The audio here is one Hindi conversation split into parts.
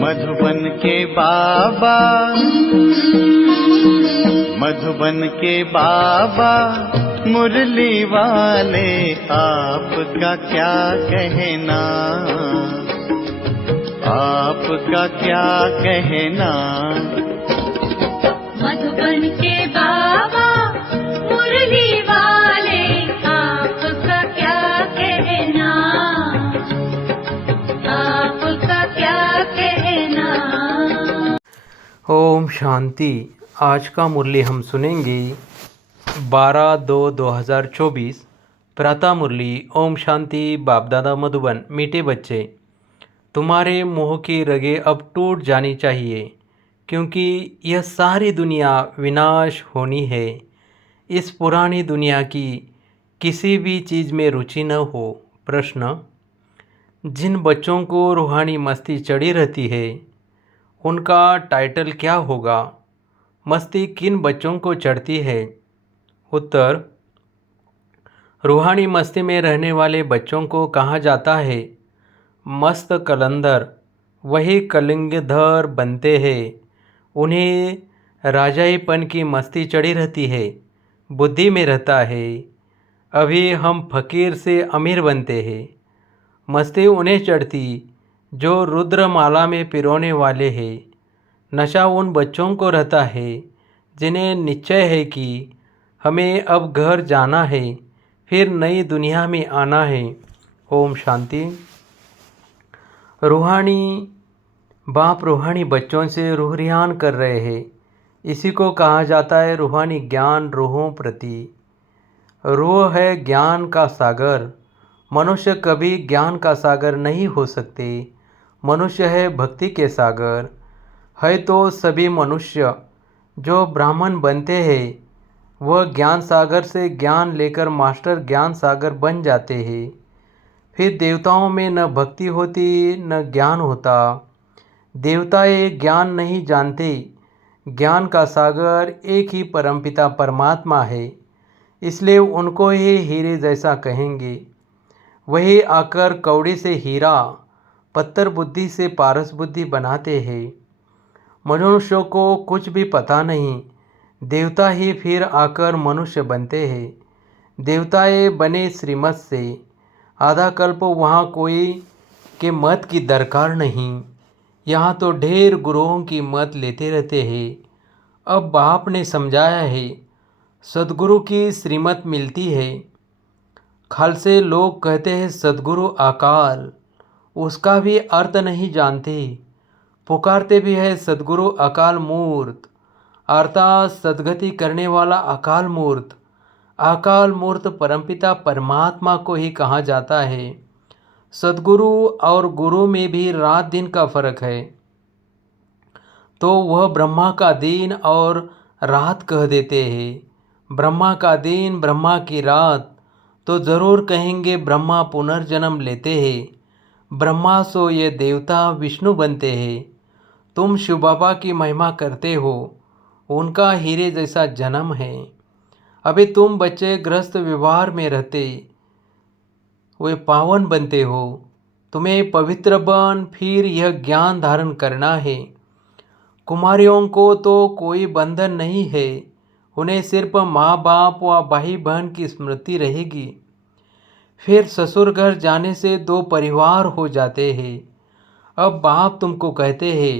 मधुबन के बाबा, मधुबन के बाबा मुरली वाले, आपका क्या कहना, आपका क्या कहना। मधुबन के बाबा मुरली वाले, आपका क्या कहना, आपका क्या कहना। ओम शांति। आज का मुरली हम सुनेंगे 12/2/2024 प्रातः मुरली। ओम शांति। बाप दादा मधुबन। मीठे बच्चे, तुम्हारे मोह की रगें अब टूट जानी चाहिए, क्योंकि यह सारी दुनिया विनाश होनी है। इस पुरानी दुनिया की किसी भी चीज़ में रुचि न हो। प्रश्न: जिन बच्चों को रूहानी मस्ती चढ़ी रहती है, उनका टाइटल क्या होगा? मस्ती किन बच्चों को चढ़ती है? उत्तर: रूहानी मस्ती में रहने वाले बच्चों को कहा जाता है मस्त कलंदर। वही कलिंगधर बनते हैं। उन्हें राजाईपन की मस्ती चढ़ी रहती है, बुद्धि में रहता है। अभी हम फकीर से अमीर बनते हैं। मस्ती उन्हें चढ़ती जो रुद्रमाला में पिरोने वाले हैं। नशा उन बच्चों को रहता है जिन्हें निश्चय है कि हमें अब घर जाना है, फिर नई दुनिया में आना है। ओम शांति। रूहानी बाप रूहानी बच्चों से रूहरियान कर रहे हैं। इसी को कहा जाता है रूहानी ज्ञान रूहों प्रति। रूह है ज्ञान का सागर। मनुष्य कभी ज्ञान का सागर नहीं हो सकते। मनुष्य है भक्ति के सागर। है तो सभी मनुष्य जो ब्राह्मण बनते हैं, वह ज्ञान सागर से ज्ञान लेकर मास्टर ज्ञान सागर बन जाते हैं। फिर देवताओं में न भक्ति होती न ज्ञान होता। देवता ये ज्ञान नहीं जानते। ज्ञान का सागर एक ही परमपिता परमात्मा है, इसलिए उनको ही हीरे जैसा कहेंगे। वही आकर कौड़ी से हीरा, पत्थर बुद्धि से पारस बुद्धि बनाते हैं। मनुष्यों को कुछ भी पता नहीं, देवता ही फिर आकर मनुष्य बनते हैं। देवताए बने श्रीमत से। आधा कल्प वहाँ कोई के मत की दरकार नहीं। यहाँ तो ढेर गुरुओं की मत लेते रहते हैं। अब बाप ने समझाया है, सद्गुरु की श्रीमत मिलती है। खालसे लोग कहते हैं सद्गुरु अकाल, उसका भी अर्थ नहीं जानते। पुकारते भी है सद्गुरु अकाल मूर्त, अर्थात सद्गति करने वाला अकाल मूर्त। अकाल मूर्त परमपिता परमात्मा को ही कहा जाता है। सद्गुरु और गुरु में भी रात दिन का फर्क है, तो वह ब्रह्मा का दिन और रात कह देते हैं। ब्रह्मा का दिन ब्रह्मा की रात, तो ज़रूर कहेंगे ब्रह्मा पुनर्जन्म लेते हैं। ब्रह्मा सो ये देवता विष्णु बनते हैं। तुम शिव बाबा की महिमा करते हो, उनका हीरे जैसा जन्म है। अभी तुम बच्चे गृहस्थ व्यवहार में रहते, वे पावन बनते हो। तुम्हें पवित्र बन फिर यह ज्ञान धारण करना है। कुमारियों को तो कोई बंधन नहीं है, उन्हें सिर्फ माँ बाप व भाई बहन की स्मृति रहेगी। फिर ससुर घर जाने से दो परिवार हो जाते हैं। अब बाप तुमको कहते हैं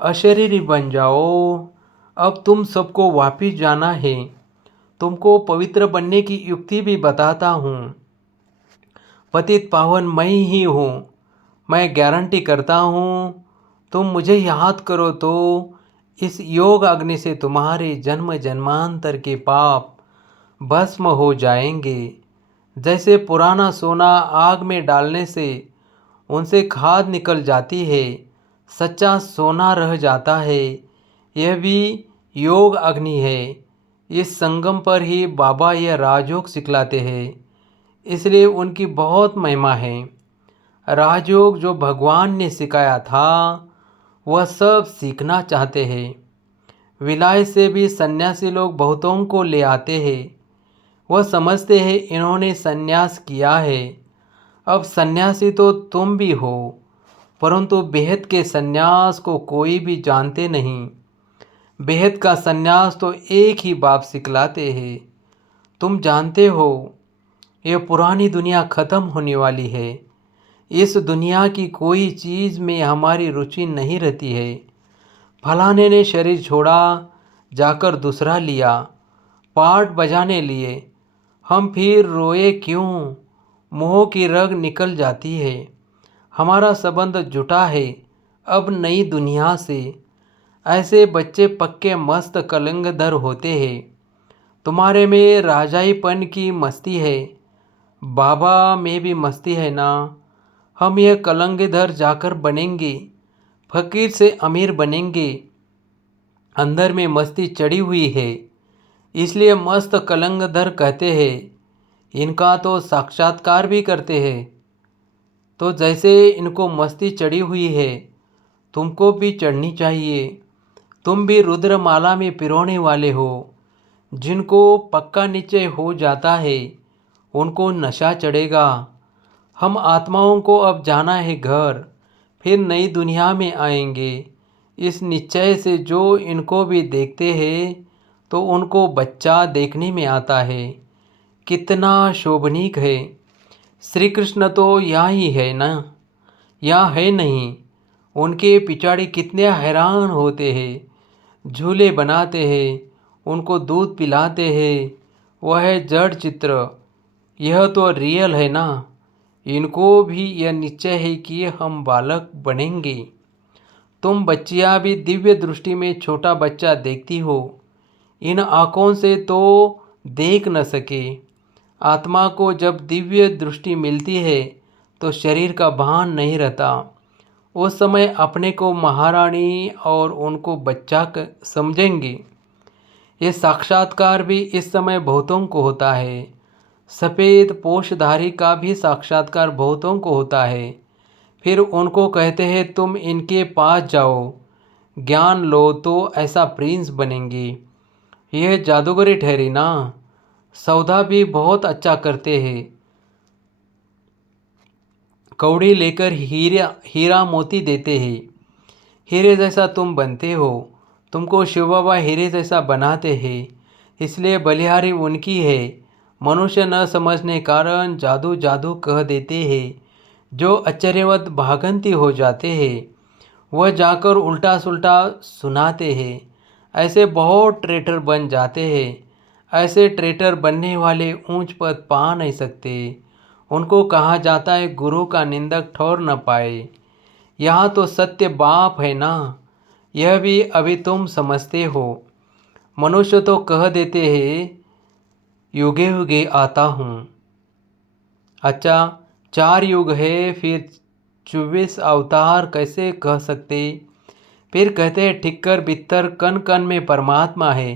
अशरीरी बन जाओ। अब तुम सबको वापिस जाना है। तुमको पवित्र बनने की युक्ति भी बताता हूँ। पतित पावन मैं ही हूँ। मैं गारंटी करता हूँ, तुम मुझे याद करो तो इस योग अग्नि से तुम्हारे जन्म जन्मांतर के पाप भस्म हो जाएंगे। जैसे पुराना सोना आग में डालने से उनसे खाद निकल जाती है, सच्चा सोना रह जाता है। यह भी योग अग्नि है। इस संगम पर ही बाबा यह राजयोग सिखलाते हैं, इसलिए उनकी बहुत महिमा है। राजयोग जो भगवान ने सिखाया था, वह सब सीखना चाहते हैं। विलाय से भी सन्यासी लोग बहुतों को ले आते हैं। वह समझते हैं इन्होंने सन्यास किया है, अब सन्यासी तो तुम भी हो। परंतु बेहद के संन्यास को कोई भी जानते नहीं। बेहद का संन्यास तो एक ही बाप सिखलाते हैं। तुम जानते हो ये पुरानी दुनिया ख़त्म होने वाली है। इस दुनिया की कोई चीज़ में हमारी रुचि नहीं रहती है। फलाने ने शरीर छोड़ा, जाकर दूसरा लिया, पाठ बजाने लिए। हम फिर रोए क्यों? मोह की रग निकल जाती है। हमारा संबंध जुटा है अब नई दुनिया से। ऐसे बच्चे पक्के मस्त कलंगधर होते हैं। तुम्हारे में राजाईपन की मस्ती है, बाबा में भी मस्ती है ना। हम यह कलंगधर जाकर बनेंगे, फकीर से अमीर बनेंगे। अंदर में मस्ती चढ़ी हुई है, इसलिए मस्त कलंगधर कहते हैं। इनका तो साक्षात्कार भी करते हैं। तो जैसे इनको मस्ती चढ़ी हुई है, तुमको भी चढ़नी चाहिए। तुम भी रुद्रमाला में पिरोने वाले हो। जिनको पक्का निश्चय हो जाता है उनको नशा चढ़ेगा। हम आत्माओं को अब जाना है घर, फिर नई दुनिया में आएंगे। इस निश्चय से जो इनको भी देखते हैं तो उनको बच्चा देखने में आता है। कितना शोभनीक है। श्री कृष्ण तो यहाँ ही है ना, यहाँ है नहीं। उनके पिछाड़ी कितने हैरान होते हैं। झूले बनाते हैं, उनको दूध पिलाते हैं। वह है जड़ चित्र, यह तो रियल है ना। इनको भी यह निश्चय है कि हम बालक बनेंगे। तुम बच्चियाँ भी दिव्य दृष्टि में छोटा बच्चा देखती हो। इन आँखों से तो देख न सके। आत्मा को जब दिव्य दृष्टि मिलती है तो शरीर का भान नहीं रहता। उस समय अपने को महारानी और उनको बच्चा समझेंगे। ये साक्षात्कार भी इस समय बहुतों को होता है। सफ़ेद पोषधारी का भी साक्षात्कार बहुतों को होता है। फिर उनको कहते हैं तुम इनके पास जाओ, ज्ञान लो तो ऐसा प्रिंस बनेंगे। यह जादूगरी ठहरी ना। सौदा भी बहुत अच्छा करते हैं। कौड़ी लेकर हीरा मोती देते हैं। हीरे जैसा तुम बनते हो। तुमको शिव बाबा हीरे जैसा बनाते हैं, इसलिए बलिहारी उनकी है। मनुष्य न समझने कारण जादू जादू कह देते हैं। जो आश्चर्यवत भागंती हो जाते हैं वह जाकर उल्टा सुल्टा सुनाते हैं। ऐसे बहुत ट्रेटर बन जाते हैं। ऐसे ट्रेटर बनने वाले ऊंच पद पा नहीं सकते। उनको कहा जाता है गुरु का निंदक ठहर न पाए। यहाँ तो सत्य बाप है ना, यह भी अभी तुम समझते हो। मनुष्य तो कह देते हैं युगे युगे आता हूँ। अच्छा 4 युग है, फिर 24 अवतार कैसे कह सकते? फिर कहते हैं ठिक्कर बित्तर कन कन में परमात्मा है,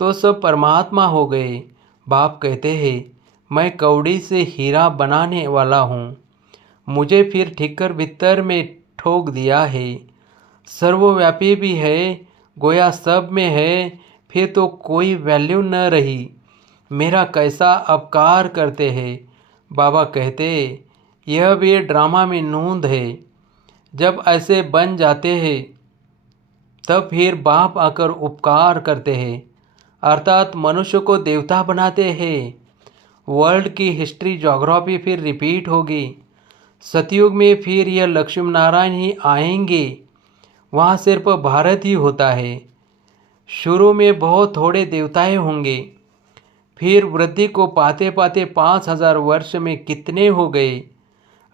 तो सब परमात्मा हो गए। बाप कहते हैं मैं कौड़ी से हीरा बनाने वाला हूँ। मुझे फिर ठिक्कर बित्तर में ठोक दिया है। सर्वव्यापी भी है, गोया सब में है, फिर तो कोई वैल्यू न रही। मेरा कैसा अपकार करते हैं। बाबा कहते यह भी ड्रामा में नूंद है। जब ऐसे बन जाते हैं तब फिर बाप आकर उपकार करते हैं, अर्थात मनुष्य को देवता बनाते हैं। वर्ल्ड की हिस्ट्री ज्योग्राफी फिर रिपीट होगी। सतयुग में फिर यह लक्ष्मी नारायण ही आएंगे। वहाँ सिर्फ भारत ही होता है। शुरू में बहुत थोड़े देवताएं होंगे, फिर वृद्धि को पाते पाते 5000 वर्ष में कितने हो गए।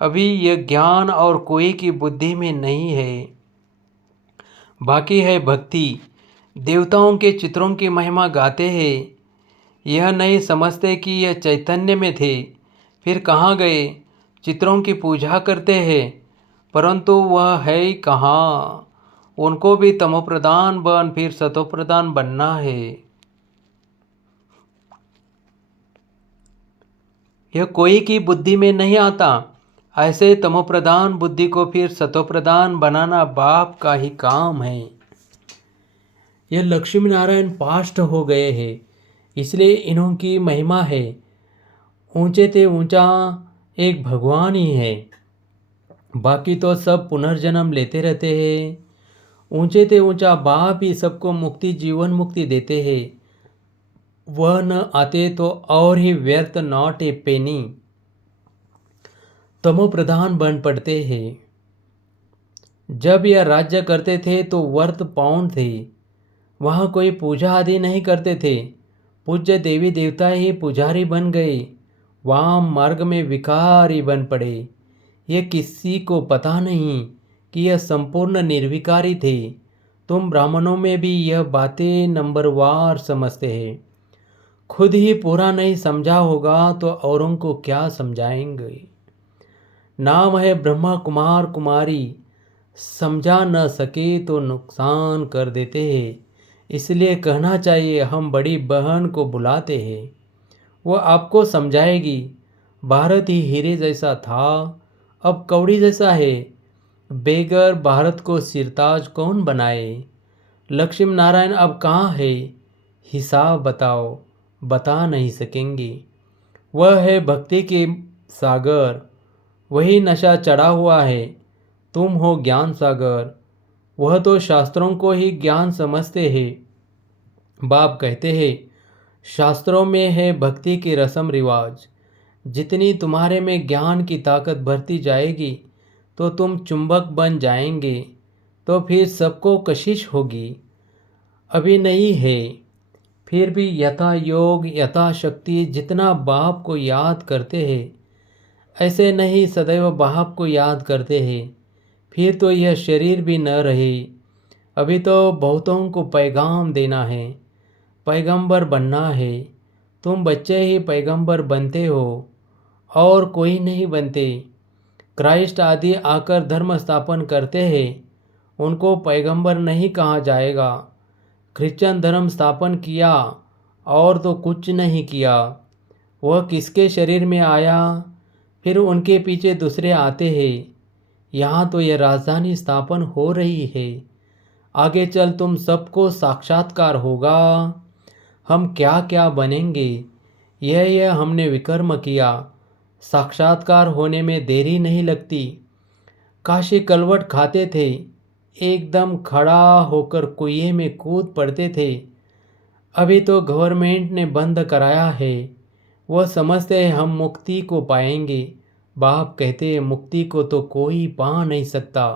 अभी यह ज्ञान और कोई की बुद्धि में नहीं है। बाकी है भक्ति। देवताओं के चित्रों की महिमा गाते हैं। यह नहीं समझते कि यह चैतन्य में थे, फिर कहाँ गए। चित्रों की पूजा करते हैं, परंतु वह है ही कहाँ। उनको भी तमोप्रधान बन फिर सतोप्रधान बनना है। यह कोई की बुद्धि में नहीं आता। ऐसे तमोप्रधान बुद्धि को फिर सतोप्रधान बनाना बाप का ही काम है। यह लक्ष्मी नारायण पास्ट हो गए हैं, इसलिए इन्हों की महिमा है। ऊंचे ते ऊंचा एक भगवान ही है। बाकी तो सब पुनर्जन्म लेते रहते हैं। ऊंचे ते ऊंचा बाप ही सबको मुक्ति जीवन मुक्ति देते हैं। वह न आते तो और ही व्यर्थ, नॉट ए पेनी। तमो प्रधान बन पड़ते हैं। जब यह राज्य करते थे तो वर्थ पाउंड थे। वहाँ कोई पूजा आदि नहीं करते थे। पूज्य देवी देवता ही पुजारी बन गए। वाम मार्ग में विकारी बन पड़े। ये किसी को पता नहीं कि यह संपूर्ण निर्विकारी थे। तुम ब्राह्मणों में भी यह बातें नंबरवार समझते हैं। खुद ही पूरा नहीं समझा होगा तो औरों को क्या समझाएंगे। नाम है ब्रह्मा कुमार कुमारी, समझा न सके तो नुकसान कर देते हैं। इसलिए कहना चाहिए हम बड़ी बहन को बुलाते हैं, वो आपको समझाएगी। भारत ही हीरे जैसा था, अब कौड़ी जैसा है। बेगर भारत को सिरताज कौन बनाए। लक्ष्मी नारायण अब कहाँ है, हिसाब बताओ, बता नहीं सकेंगे। वह है भक्ति के सागर, वही नशा चढ़ा हुआ है। तुम हो ज्ञान सागर, वह तो शास्त्रों को ही ज्ञान समझते हैं। बाप कहते हैं शास्त्रों में है भक्ति की रस्म रिवाज। जितनी तुम्हारे में ज्ञान की ताकत बढ़ती जाएगी तो तुम चुंबक बन जाएंगे, तो फिर सबको कशिश होगी। अभी नहीं है, फिर भी यथा योग यथा शक्ति जितना बाप को याद करते हैं, ऐसे नहीं सदैव बाप को याद करते हैं, फिर तो यह शरीर भी न रहे। अभी तो बहुतों को पैगाम देना है, पैगंबर बनना है। तुम बच्चे ही पैगंबर बनते हो और कोई नहीं बनते। क्राइस्ट आदि आकर धर्म स्थापन करते हैं, उनको पैगंबर नहीं कहा जाएगा। क्रिश्चियन धर्म स्थापन किया और तो कुछ नहीं किया। वह किसके शरीर में आया, फिर उनके पीछे दूसरे आते हैं। यहाँ तो यह राजधानी स्थापन हो रही है। आगे चल तुम सबको साक्षात्कार होगा। हम क्या क्या बनेंगे, यह हमने विकर्म किया। साक्षात्कार होने में देरी नहीं लगती। काशी कलवट खाते थे, एकदम खड़ा होकर कुएं में कूद पड़ते थे। अभी तो गवर्नमेंट ने बंद कराया है। वह समझते हैं हम मुक्ति को पाएंगे। बाप कहते हैं मुक्ति को तो कोई पा नहीं सकता।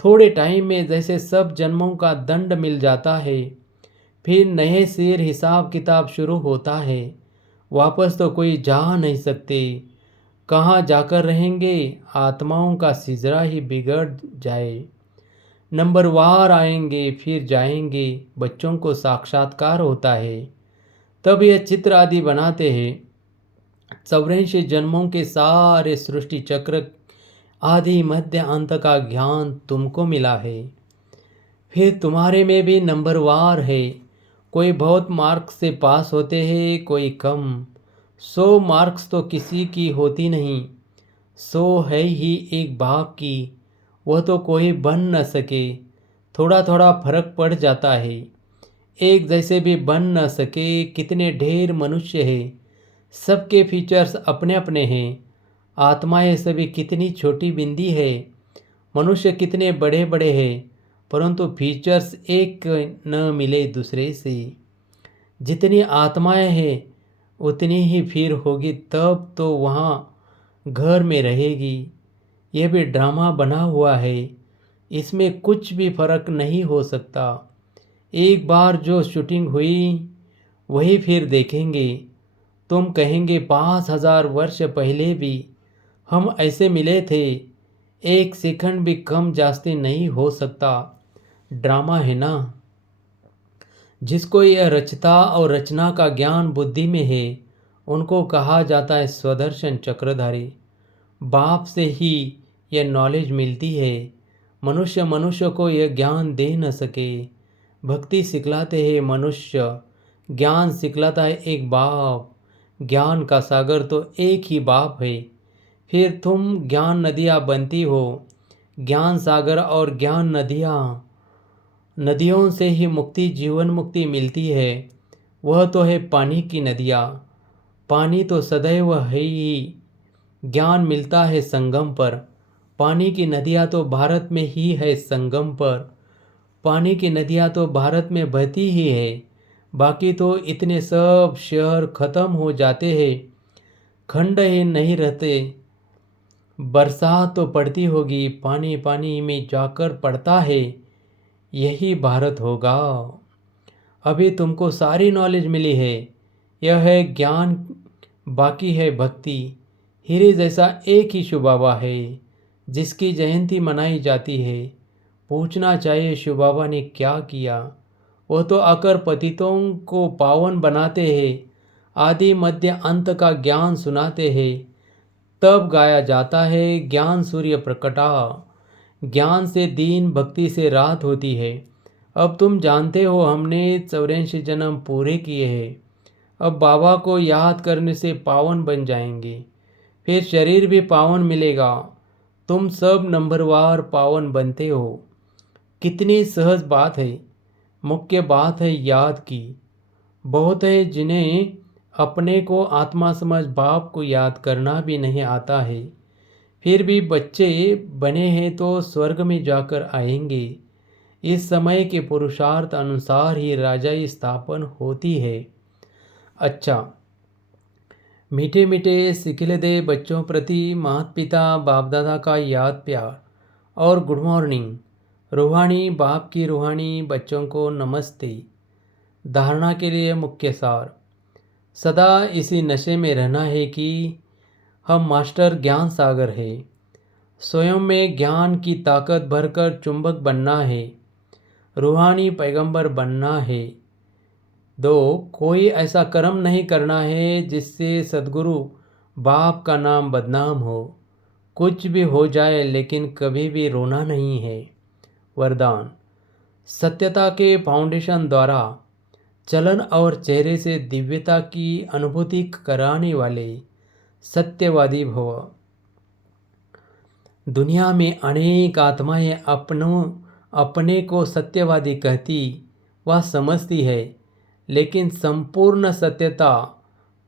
थोड़े टाइम में जैसे सब जन्मों का दंड मिल जाता है, फिर नए सिर हिसाब किताब शुरू होता है। वापस तो कोई जा नहीं सकते। कहाँ जाकर रहेंगे, आत्माओं का सिजरा ही बिगड़ जाए। नंबरवार आएंगे फिर जाएंगे। बच्चों को साक्षात्कार होता है, तब यह चित्र आदि बनाते हैं। 84 जन्मों के सारे सृष्टि चक्र आदि मध्य अंत का ज्ञान तुमको मिला है। फिर तुम्हारे में भी नंबरवार है। कोई बहुत मार्क्स से पास होते हैं, कोई कम। 100 मार्क्स तो किसी की होती नहीं, 100 है ही एक बाप की, वह तो कोई बन न सके। थोड़ा थोड़ा फर्क पड़ जाता है। एक जैसे भी बन न सके। कितने ढेर मनुष्य हैं, सबके फीचर्स अपने अपने हैं। आत्माएं सभी कितनी छोटी बिंदी है, मनुष्य कितने बड़े बड़े हैं, परंतु फीचर्स एक न मिले दूसरे से। जितनी आत्माएं हैं उतनी ही फिर होगी, तब तो वहाँ घर में रहेगी। यह भी ड्रामा बना हुआ है, इसमें कुछ भी फर्क नहीं हो सकता। एक बार जो शूटिंग हुई वही फिर देखेंगे। तुम कहेंगे 5000 वर्ष पहले भी हम ऐसे मिले थे। एक सेकंड भी कम जास्ती नहीं हो सकता। ड्रामा है ना। जिसको यह रचता और रचना का ज्ञान बुद्धि में है, उनको कहा जाता है स्वदर्शन चक्रधारी। बाप से ही यह नॉलेज मिलती है। मनुष्य को यह ज्ञान दे न सके। भक्ति सिखलाते हैं मनुष्य, ज्ञान सिखलाता है एक बाप। ज्ञान का सागर तो एक ही बाप है। फिर तुम ज्ञान नदियाँ बनती हो। ज्ञान सागर और ज्ञान नदियों से ही मुक्ति जीवन मुक्ति मिलती है। वह तो है पानी की नदियाँ। पानी तो सदैव है ही। ज्ञान मिलता है संगम पर। पानी की नदियाँ तो भारत में ही है संगम पर, पानी की नदियाँ तो भारत में बहती ही है, बाकी तो इतने सब शहर ख़त्म हो जाते हैं, खंड ही नहीं रहते। बरसात तो पड़ती होगी, पानी पानी में जाकर पड़ता है, यही भारत होगा। अभी तुमको सारी नॉलेज मिली है, यह है ज्ञान, बाकी है भक्ति। हीरे जैसा एक ही शिव बाबा है जिसकी जयंती मनाई जाती है। पूछना चाहिए शिव बाबा ने क्या किया। वो तो आकर पतितों को पावन बनाते हैं, आदि मध्य अंत का ज्ञान सुनाते हैं। तब गाया जाता है ज्ञान सूर्य प्रकटा, ज्ञान से दिन, भक्ति से रात होती है। अब तुम जानते हो हमने 84 जन्म पूरे किए हैं। अब बाबा को याद करने से पावन बन जाएंगे, फिर शरीर भी पावन मिलेगा। तुम सब नंबरवार पावन बनते हो। कितनी सहज बात है। मुख्य बात है याद की। बहुत है जिन्हें अपने को आत्मा समझ बाप को याद करना भी नहीं आता है, फिर भी बच्चे बने हैं तो स्वर्ग में जाकर आएंगे। इस समय के पुरुषार्थ अनुसार ही राजाई स्थापन होती है। अच्छा, मीठे मीठे सिखिलदे बच्चों प्रति माता पिता बाप दादा का याद प्यार और गुड मॉर्निंग। रूहानी बाप की रूहानी बच्चों को नमस्ते। धारणा के लिए मुख्य सार, सदा इसी नशे में रहना है कि हम मास्टर ज्ञान सागर है। स्वयं में ज्ञान की ताकत भरकर चुंबक बनना है, रूहानी पैगंबर बनना है। 2, कोई ऐसा कर्म नहीं करना है जिससे सद्गुरु बाप का नाम बदनाम हो। कुछ भी हो जाए लेकिन कभी भी रोना नहीं है। वरदान, सत्यता के फाउंडेशन द्वारा चलन और चेहरे से दिव्यता की अनुभूति कराने वाले सत्यवादी भव। दुनिया में अनेक आत्माएं अपने को सत्यवादी कहती व समझती है, लेकिन संपूर्ण सत्यता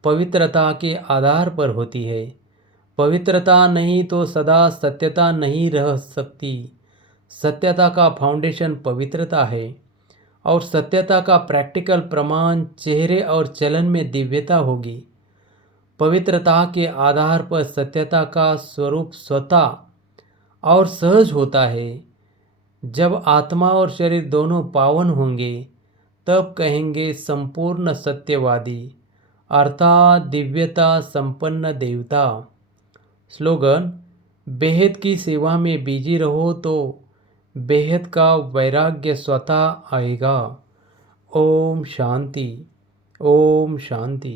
पवित्रता के आधार पर होती है। पवित्रता नहीं तो सदा सत्यता नहीं रह सकती। सत्यता का फाउंडेशन पवित्रता है और सत्यता का प्रैक्टिकल प्रमाण चेहरे और चलन में दिव्यता होगी। पवित्रता के आधार पर सत्यता का स्वरूप स्वतः और सहज होता है। जब आत्मा और शरीर दोनों पावन होंगे तब कहेंगे संपूर्ण सत्यवादी, अर्थात दिव्यता संपन्न देवता। स्लोगन, बेहद की सेवा में बिजी रहो तो बेहद का वैराग्य स्वतः आएगा। ओम शांति, ओम शांति।